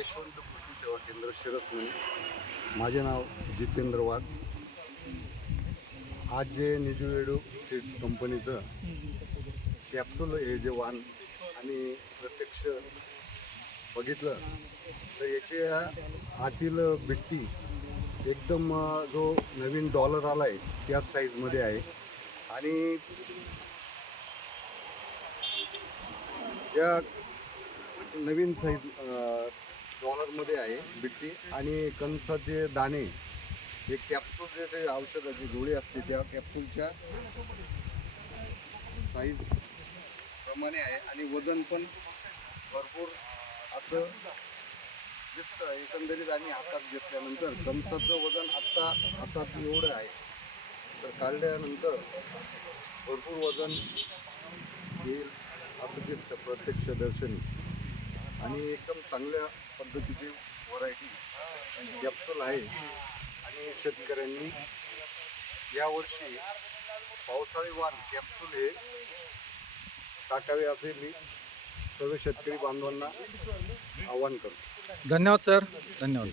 यशवंत कृषी सेवा केंद्र शिरसने. माझे नाव जितेंद्र वाघ. आज जे निजूवेडू सीड कंपनीचं कॅप्सूल हे जे वाण आणि प्रत्यक्ष बघितलं तर याच्या आतील बिट्टी एकदम जो नवीन डॉलर आला आहे त्याच साईजमध्ये आहे. आणि या नवीन साईज डॉलरमध्ये आहे बिट्टी. आणि कणसाचे दाणे हे कॅप्सूल जे ते औषधाची गोळी असते त्या कॅप्सूलच्या साईज प्रमाणे आहे. आणि वजन पण भरपूर असं दिसतं एकंदरीत. आणि हातात घेतल्यानंतर कणसाचं वजन आत्ता हातात एवढं आहे, तर काढल्यानंतर भरपूर वजन येईल असं दिसतं प्रत्यक्ष दर्शनी. आणि एकदम चांगल्या पद्धतीची व्हरायटी कॅप्सूल आहे. आणि शेतकऱ्यांनी यावर्षी पावसाळी वाण कॅप्सूल हे टाकावे असे मी सर्व शेतकरी बांधवांना आवाहन करतो. धन्यवाद सर. धन्यवाद.